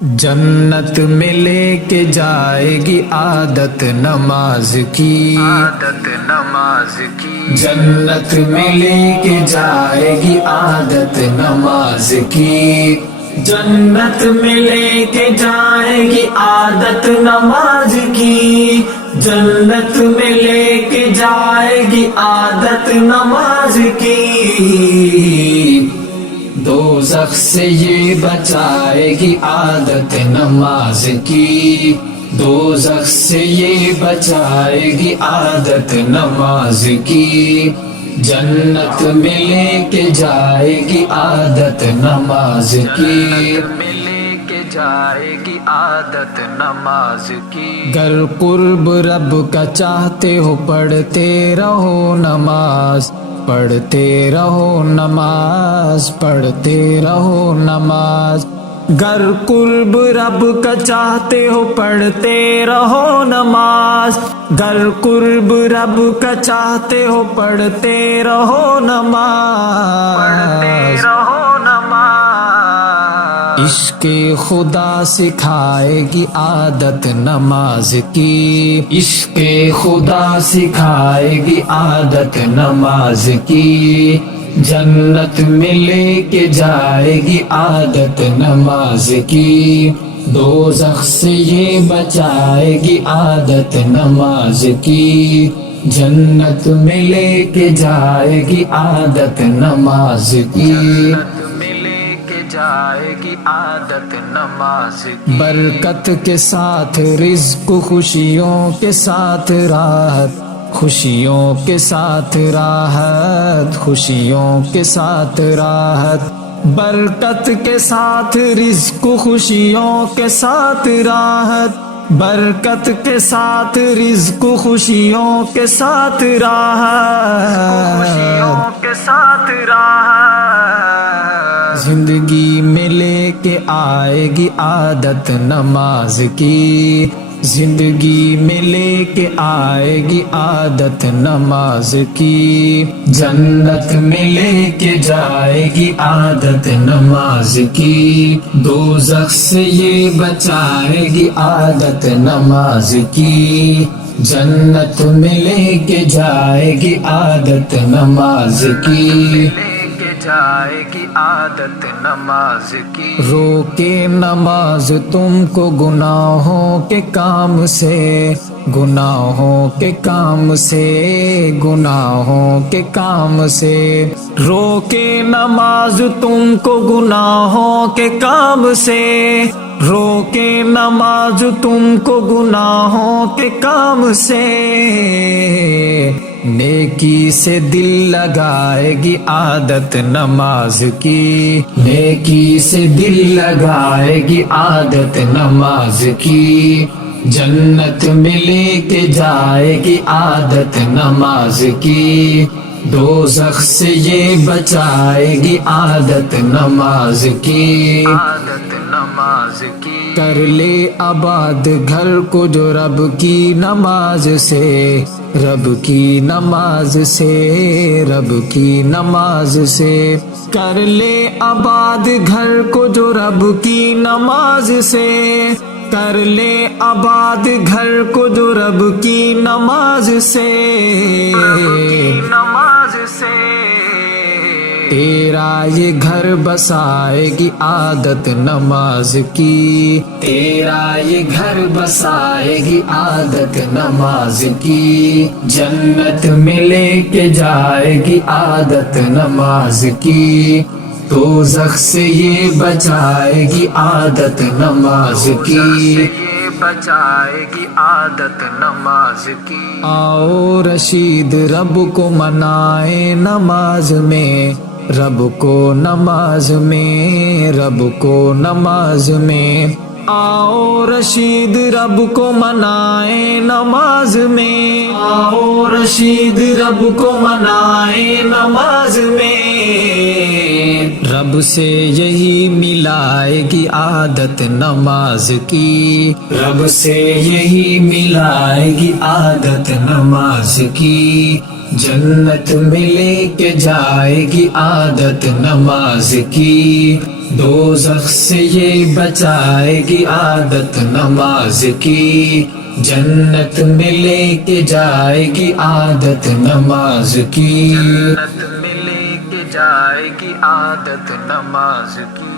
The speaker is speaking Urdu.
جنت میں لے کے جائے گی عادت نماز کی، عادت نماز کی، جنت میں لے کے جائے گی عادت نماز کی، جنت میں لے کے جائے گی عادت نماز کی، جنت میں لے کے جائے گی عادت نماز کی، دوزخ سے یہ بچائے گی عادت نماز کی، دوزخ سے یہ بچائے گی عادت نماز کی، جنت میں لے کے جائے گی عادت نماز کی، جنت میں لے کے جائے گی عادت نماز کی، گر قرب رب کا چاہتے ہو پڑھتے رہو نماز، پڑھتے رہو نماز، پڑھتے رہو نماز، گر قرب رب کا چاہتے ہو پڑھتے رہو نماز، گر قرب رب کا چاہتے ہو پڑھتے رہو نماز، پڑھتے رہو نماز، عشق خدا سکھائے گی عادت نماز کی، عشق خدا سکھائے گی عادت نماز کی، جنت میں لے کے جائے گی عادت نماز کی، دوزخ سے یہ بچائے گی عادت نماز کی، جنت میں لے کے جائے گی عادت نماز کی، جائے گی عادت نماز کی، برکت کے ساتھ رزق، خوشیوں کے ساتھ راحت، خوشیوں کے ساتھ راحت، خوشیوں کے ساتھ راحت، برکت کے ساتھ رزق، خوشیوں کے ساتھ راحت، برکت کے ساتھ رزق، خوشیوں کے ساتھ راحت، خوشیوں کے ساتھ راحت، زندگی میں لے کے آئے گی عادت نماز کی، زندگی میں لے کے آئے گی عادت نماز کی، جنت میں لے کے جائے گی عادت نماز کی، دوزخ سے یہ بچائے گی عادت نماز کی، جنت میں لے کے جائے گی عادت نماز کی، جائے گی عادت نماز کی، روکے نماز تم کو گناہوں کے کام سے، گناہوں کے کام سے، گناہوں کے کام سے، روکے نماز تم کو گناہوں کے کام سے، روکے نماز تم کو گناہوں کے کام سے، نیکی سے دل لگائے گی عادت نماز کی، نیکی سے دل لگائے گی عادت نماز کی، جنت میں لے کے جائے گی عادت نماز کی، دوزخ سے یہ بچائے گی عادت نماز کی، عادت نماز کی، کر لے آباد گھر کو جو رب کی نماز سے، رب کی نماز سے، رب کی نماز سے، کر لے آباد گھر کو جو رب کی نماز سے، کر لے آباد گھر کو جو رب کی نماز سے، نماز سے، تیرا یہ گھر بسائے گی عادت نماز کی، تیرا یہ گھر بسائے گی عادت نماز کی، جنت میں لے کے جائے گی عادت نماز کی، دوزخ سے یہ بچائے گی عادت نماز کی، بچائے گی عادت نماز کی، آؤ رشید رب کو منائے نماز میں، رب کو نماز میں، رب کو نماز میں، آؤ رشید رب کو منائے نماز میں، آؤ رشید رب کو منائے نماز میں، رب سے یہی ملائے گی عادت نماز کی، رب سے یہی ملائے گی عادت نماز کی، جنت میں لے کے جائے گی عادت نماز کی، دوزخ سے یہ بچائے گی عادت نماز کی، جنت میں لے کے جائے گی عادت نماز کی، جنت میں لے کے جائے گی عادت نماز کی۔